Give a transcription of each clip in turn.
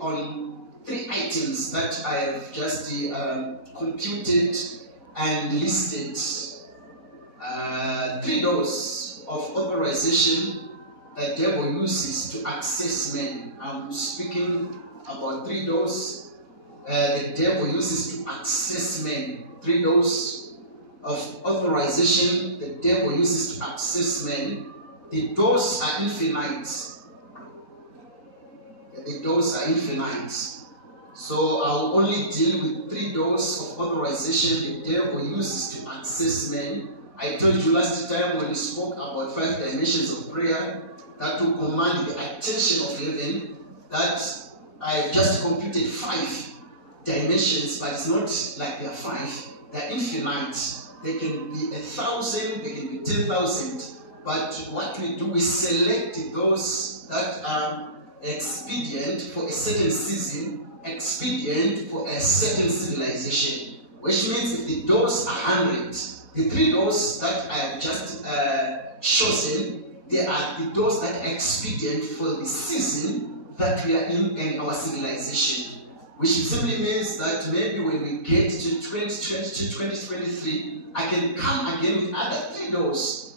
on 3 items that I have just computed and listed. 3 doors of authorization the devil uses to access men. I'm speaking about 3 doors the devil uses to access men. 3 doors of authorization the devil uses to access men. The doors are infinite. The doors are infinite. So I'll only deal with 3 doors of authorization the devil uses to access men. I told you last time when we spoke about 5 dimensions of prayer that will command the attention of heaven, that I've just computed 5 dimensions, but it's not like there are 5. They're infinite. They can be 1,000, they can be 10,000. But what we do is select those that are expedient for a certain season, expedient for a certain civilization. Which means if the doors are 100, the 3 doors that I have just chosen, they are the doors that are expedient for the season that we are in our civilization. Which simply means that maybe when we get to 2022, 2023, I can come again with other 3 doors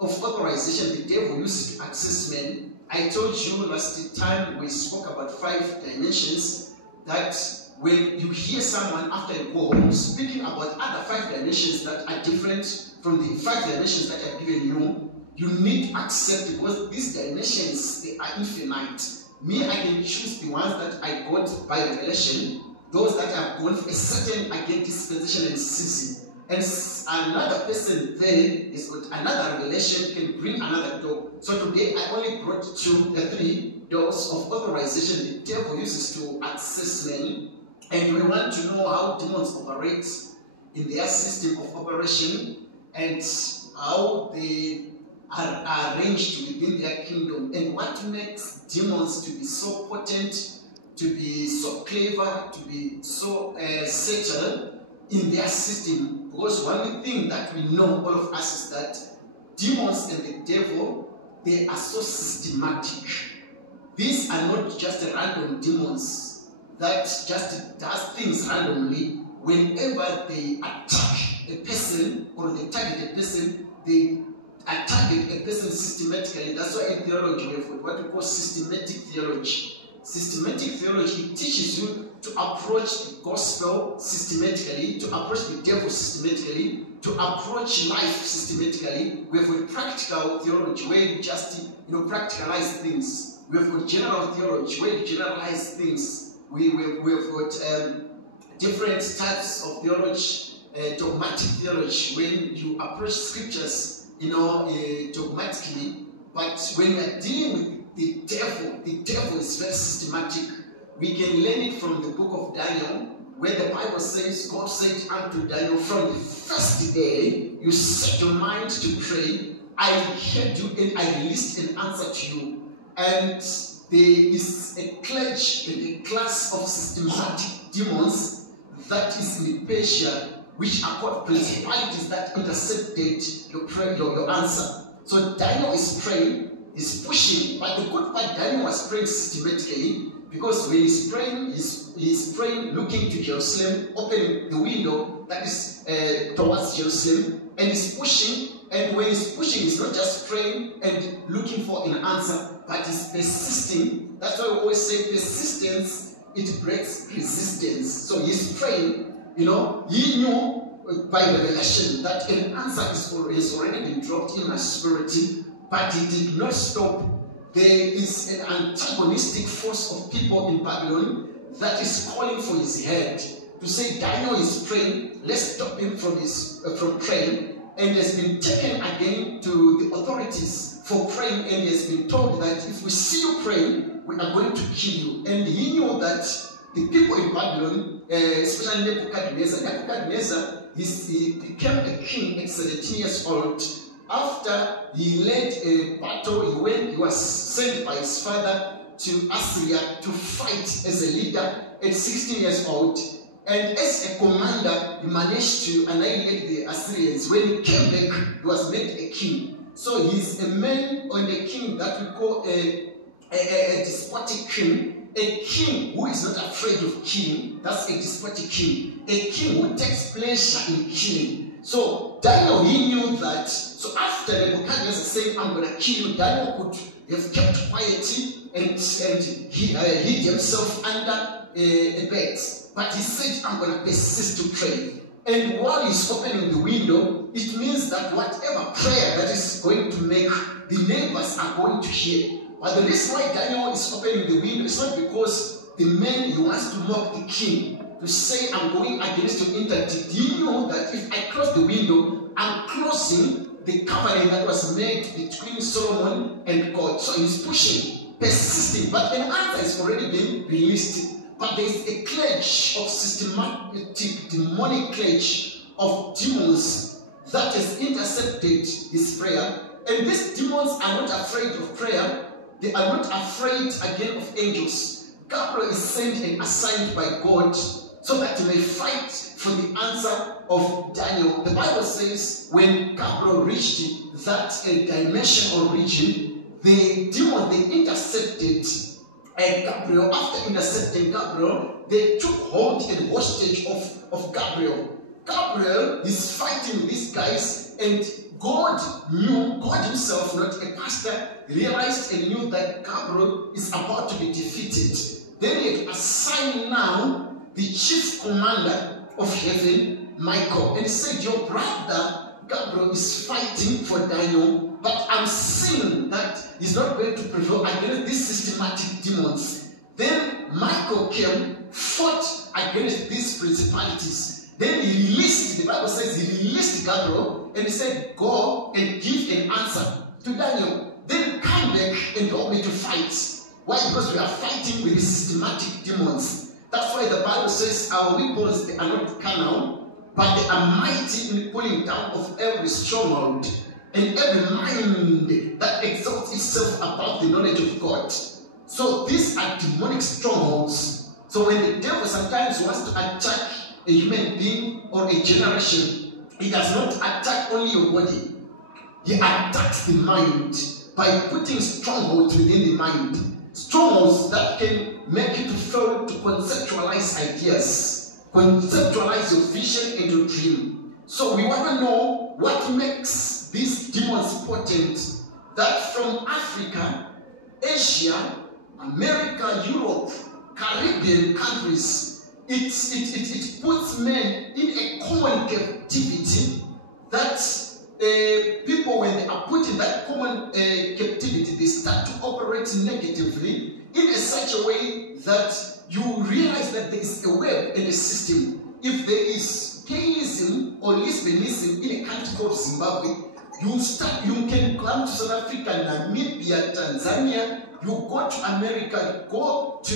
of authorization the devil uses to access men. I told you last time we spoke about 5 dimensions, that when you hear someone after you go home speaking about other 5 dimensions that are different from the 5 dimensions that I've given you, you need to accept it, because these dimensions, they are infinite. Me, I can choose the ones that I got by revelation, those that I've gone for a certain, again, dispensation and season. And another person there is with another revelation can bring another door. So today I only brought 3 doors of authorization the devil uses to access men. And we want to know how demons operate in their system of operation and how they are arranged within their kingdom, and what makes demons to be so potent, to be so clever, to be so settled in their system. Because one thing that we know, all of us, is that demons and the devil, they are so systematic. These are not just random demons that just does things randomly. Whenever they attack a person or they target a person, they target a person systematically. That's why in theology we have what we call systematic theology. Systematic theology teaches you to approach the gospel systematically, to approach the devil systematically, to approach life systematically. We have got practical theology where you just practicalize things. We have got general theology where you generalize things. We have got different types of theology, dogmatic theology, when you approach scriptures dogmatically. But when we are dealing with the devil is very systematic. We can learn it from the book of Daniel, where the Bible says, God said unto Daniel, from the first day you set your mind to pray, I heard you and I released an answer to you. And there is a pledge in the class of systematic demons that is in Persia, which are called principalities that intercepted your answer. So Daniel is praying, he's pushing, but the good part, Daniel was praying systematically, because when he's praying looking to Jerusalem, opening the window that is towards Jerusalem, and he's pushing. And when he's pushing, he's not just praying and looking for an answer, but he's persisting. That's why we always say persistence, it breaks resistance. So he's praying. He knew by revelation that an answer has already been dropped in my spirit, but he did not stop. There is an antagonistic force of people in Babylon that is calling for his head, to say Daniel is praying, let's stop him from praying, and has been taken again to the authorities for praying, and he has been told that if we see you praying, we are going to kill you. And he knew that the people in Babylon, especially Nebuchadnezzar, he became a king at 17 years old. After he led a battle, he was sent by his father to Assyria to fight as a leader at 16 years old. And as a commander, he managed to annihilate the Assyrians. When he came back, he was made a king. So he's a man or a king that we call a despotic king. a king who is not afraid of killing, that's a despotic king. A king who takes pleasure in killing. So Daniel, he knew that. So after Nebuchadnezzar saying, I'm going to kill you, Daniel could have kept quiet and he hid himself under a bed. But he said, I'm going to persist to pray. And while he's opening the window, it means that whatever prayer that is going to make, the neighbors are going to hear. But the reason why Daniel is opening the window is not because the man, he wants to mock the king, to say, I'm going against your interdict. He knew that if I close the window, I'm closing the covenant that was made between Solomon and God. So he's pushing, persisting. But an answer has already been released. But there is a clergy of systematic, demonic clergy of demons that has intercepted his prayer. And these demons are not afraid of prayer. They are not afraid again of angels. Gabriel is sent and assigned by God so that he may fight for the answer of Daniel. The Bible says when Gabriel reached that dimension or region, the demon, they intercepted Gabriel. After intercepting Gabriel, they took hold and hostage of Gabriel. Gabriel is fighting these guys, and God himself, not a pastor, realized and knew that Gabriel is about to be defeated. Then he had assigned now the chief commander of heaven, Michael, and he said, your brother Gabriel is fighting for Daniel, but I'm seeing that he's not going to prevail against these systematic demons. Then Michael came, fought against these principalities. Then he released, the Bible says he released Gabriel, and he said, go and give an answer to Daniel. Then come back and help me to fight. Why? Because we are fighting with the systematic demons. That's why the Bible says our weapons, they are not carnal, but they are mighty in pulling down of every stronghold and every mind that exalts itself above the knowledge of God. So these are demonic strongholds. So when the devil sometimes wants to attack a human being or a generation, he does not attack only your body. He attacks the mind by putting strongholds within the mind. Strongholds that can make you to fail to conceptualize ideas, conceptualize your vision and your dream. So we want to know what makes these demons potent, that from Africa, Asia, America, Europe, Caribbean countries, it puts men in a common captivity that people, when they are put in that common captivity, they start to operate negatively in such a way that you realize that there is a web in the system. If there is Gayism or lesbianism in a country called Zimbabwe, you can come to South Africa, Namibia, Tanzania, you go to America, you go to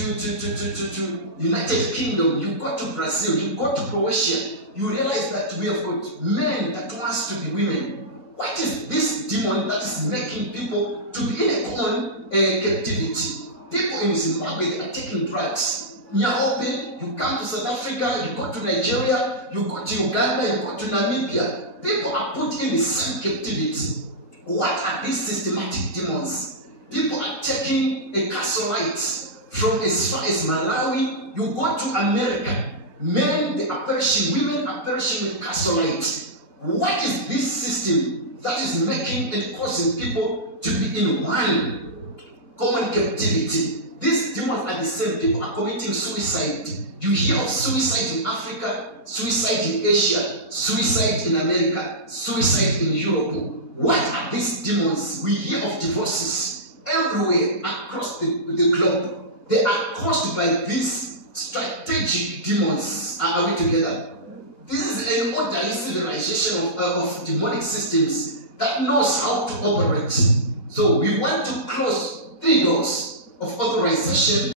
United Kingdom, you go to Brazil, you go to Croatia, you realize that we have got men that wants to be women. What is this demon that is making people to be in a common captivity? People in Zimbabwe, they are taking drugs. Nyaope, you come to South Africa, you go to Nigeria, you go to Uganda, you go to Namibia. People are put in the same captivity. What are these systematic demons? People are taking a casolites from as far as Malawi. You go to America, men, they are perishing, women are perishing with casolites. What is this system that is making and causing people to be in one common captivity? These demons are the same. People are committing suicide. You hear of suicide in Africa, suicide in Asia, suicide in America, suicide in Europe. What are these demons? We hear of divorces everywhere across the globe. They are caused by these strategic demons. Are we together? This is an orderly civilization of demonic systems that knows how to operate. So we want to close 3 doors of authorization